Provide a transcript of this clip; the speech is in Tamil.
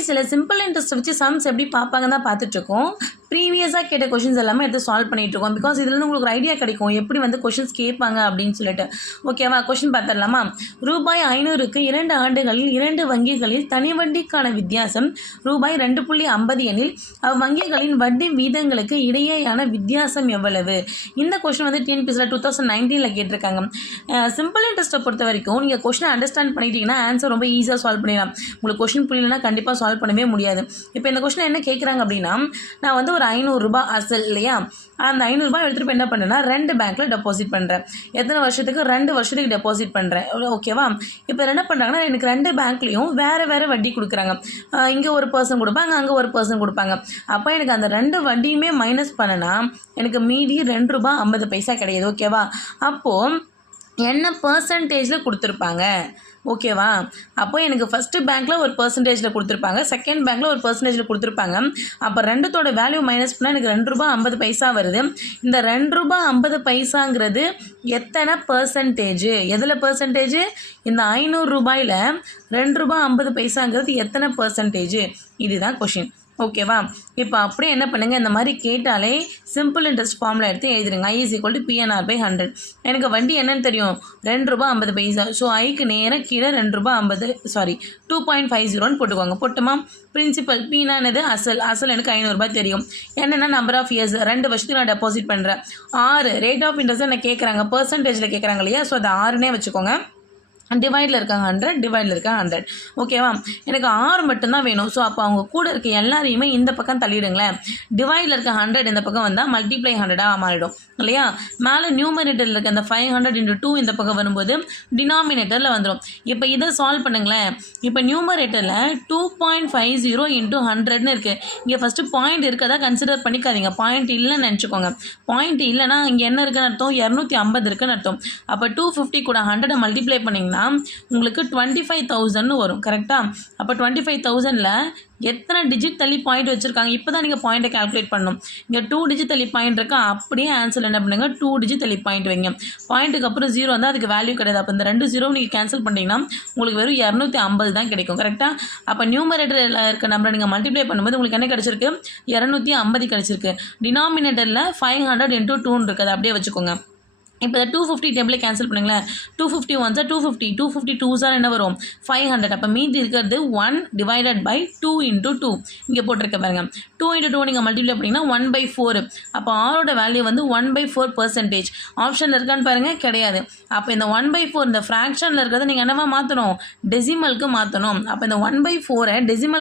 எம்ஐசியில் சிம்பிள் இன்ட்ரெஸ்ட் வச்சு சம்ஸ் எப்படி பார்ப்பாங்க தான் பார்த்துட்ருக்கோம். ப்ரீவியஸாக கேட்ட கொஷின்ஸ் எல்லாமே எடுத்து சால்வ் பண்ணிகிட்ருக்கோம். பிகாஸ் இதுலேருந்து உங்களுக்கு ஒரு ஐடியா கிடைக்கும் எப்படி வந்து கொஷின்ஸ் கேட்பாங்க அப்படின்னு சொல்லிட்டு. ஓகேவா, கொஷின் பார்த்துடலாமா? ரூபாய் 500க்கு 2 ஆண்டுகளில் 2 வங்கிகளில் தனி வட்டிக்கான வித்தியாசம் ரூபாய் 2.50 எனில் வங்கிகளின் வட்டி வீதங்களுக்கு இடையேயான வித்தியாசம் எவ்வளவு? இந்த கொஷின் வந்து டிஎன்பிஎஸ்சியில் 2019 கேட்டிருக்காங்க. சிம்பிள் இன்ட்ரெஸ்ட்டை பொறுத்த வரைக்கும் நீங்கள் கொஷினை அண்டர்ஸ்டாண்ட் பண்ணிட்டீங்கன்னா ஆன்சர் ரொம்ப ஈஸியாக சால்வ் பண்ணிடலாம். உங்களுக்கு கொஷின் புரியலன்னா கண்டிப்பாக சால்வ் பண்ணவே முடியாது. இப்போ இந்த கொஷினை என்ன கேட்குறாங்க அப்படின்னா, நான் வந்து ஒரு 500 ரூபாய் அசல் இல்லையா, அந்த 500 ரூபாய் எடுத்துகிட்டு என்ன பண்ணுறேன்னா 2 பேங்க்கில் டெபாசிட் பண்ணுறேன். எத்தனை வருஷத்துக்கு? 2 வருஷத்துக்கு டெபாசிட் பண்ணுறேன். ஓகேவா, இப்போ என்ன பண்ணுறாங்கன்னா எனக்கு 2 பேங்க்லேயும் வேறு வட்டி கொடுக்குறாங்க. இங்கே ஒரு பர்சன் கொடுப்பாங்க, அங்கே ஒரு பர்சன் கொடுப்பாங்க. அப்போ எனக்கு அந்த 2 வட்டியுமே மைனஸ் பண்ணனா எனக்கு மீதி 2 ரூபாய் 50 பைசா கிடையாது. ஓகேவா, அப்போது என்ன பர்சன்டேஜில் கொடுத்துருப்பாங்க? ஓகேவா, அப்போ எனக்கு ஃபஸ்ட்டு பேங்க்கில் ஒரு பர்சன்டேஜில் கொடுத்துருப்பாங்க, செகண்ட் பேங்க்கில் ஒரு பர்சன்டேஜில் கொடுத்துருப்பாங்க. அப்போ ரெண்டுத்தோட வேல்யூ மைனஸ் பண்ணால் எனக்கு 2 ரூபாய் 50 பைசா வருது. இந்த 2 ரூபாய் 50 பைசாங்கிறது எத்தனை பர்சன்டேஜ்? எதில் பர்சன்டேஜ்? இந்த 500 ரூபாயில் 2 ரூபாய் 50 பைசாங்கிறது எத்தனை பர்சன்டேஜ்? இதுதான் கொஷின். ஓகேவா, இப்போ அப்படியே என்ன பண்ணுங்கள், இந்த மாதிரி கேட்டாலே சிம்பிள் இன்ட்ரெஸ்ட் ஃபார்முலா எடுத்து எழுதிடுங்க. I = PNR/100. எனக்கு வட்டி என்னன்னு தெரியும், 2 ரூபாய் 50 பைசா. ஸோ ஐக்கு நேராக கீழே 2 ரூபாய் 2.50 போட்டுக்கோங்க. போட்டுமா? பிரின்சிபல் பீனா என்னது? அசல் எனக்கு 500 ரூபாய் தெரியும். என்னென்னா நம்பர் ஆஃப் இயர்ஸ், 2 வருஷத்துக்கு நான் டெபாசிட் பண்ணுறேன். 6 ரேட் ஆஃப் இன்ட்ரெஸ்ட் என்ன கேட்குறாங்க, பர்சன்டேஜில் கேட்குறாங்க இல்லையா, ஸோ அது 6னே வச்சுக்கோங்க. டிவைடில் இருக்க 100, டிவைடில் இருக்க 100. ஓகேவா, எனக்கு 6 மட்டும்தான் வேணும். ஸோ அப்போ அவங்க கூட இருக்க எல்லாரையுமே இந்த பக்கம் தள்ளிடுங்களேன். டிவைடில் இருக்க 100 இந்த பக்கம் வந்தால் மல்டிப்ளை 100ஆக மாறிடும் இல்லையா. மேலே நியூமரேட்டரில் இருக்க அந்த 500 × 2 இந்த பக்கம் வரும்போது டினாமினேட்டரில் வந்துடும். இப்போ இதை சால்வ் பண்ணுங்களேன். இப்போ நியூமரேட்டரில் 2.50 × 100ன்னு இருக்குது. இங்கே ஃபஸ்ட்டு பாயிண்ட் இருக்கதா கன்சிடர் பண்ணிக்காதீங்க. பாயிண்ட் இல்லைன்னு நினச்சிக்கோங்க. பாயிண்ட் இல்லைனா இங்கே என்ன இருக்குன்னு அர்த்தம், 250 இருக்குன்னு அர்த்தம். அப்போ 250 கூட 100 மல்டிப்ளை பண்ணிங்கன்னா உங்களுக்கு 25,000 வரும். கரெக்டாக? அப்போ 25,000ல் எத்தனை டிஜிட் தள்ளி பாயிண்ட் வச்சுருக்காங்க? இப்போ தான் நீங்கள் பாயிண்ட்டை கால்குலேட் பண்ணணும். இங்கே 2 டிஜிட் தள்ளி பாயிண்ட் இருக்கா, அப்படியே ஆன்சர் என்ன பண்ணுங்க, 2 டிஜிட் தள்ளி பாயிண்ட் வைங்க. பாயிண்ட்டுக்கு அப்புறம் 0 வந்தால் அதுக்கு வேல்யூ கிடையாது. அப்போ இந்த 2 0 நீங்கள் கேன்சல் பண்ணிட்டீங்கன்னா உங்களுக்கு வெறும் 250 தான் கிடைக்கும். கரெக்டாக? அப்போ நியூமரேட்டரில் இருக்க நம்பரை நீங்கள் மல்டிப்ளை பண்ணும்போது உங்களுக்கு என்ன கிடச்சிருக்கு, 250 கிடச்சிருக்கு. டினாமினேட்டரில் 500 × 2 இருக்குது, அப்படியே வச்சுக்கோங்க. இப்போ 250 டேபிளில் கேன்சல் பண்ணுங்களேன். 250 1 250, 250 2 என்ன வரும், 500. அப்போ மீதி இருக்கிறது 1 / 2 × 2 இங்கே போட்டிருக்க பாருங்க. 2 × 2 நீங்கள் மல்டிப்ளை பண்ணிங்கன்னா 1/4. அப்போ ஆரோட வேல்யூ வந்து 1/4%. ஆப்ஷனில் இருக்கான்னு பாருங்கள், கிடையாது. அப்போ இந்த 1/4 இந்த ஃப்ராக்ஷனில் இருக்கிறத நீங்கள் என்னவா மாற்றணும், டெசிமலுக்கு மாற்றணும். அப்போ இந்த 1/4 டெசிமல்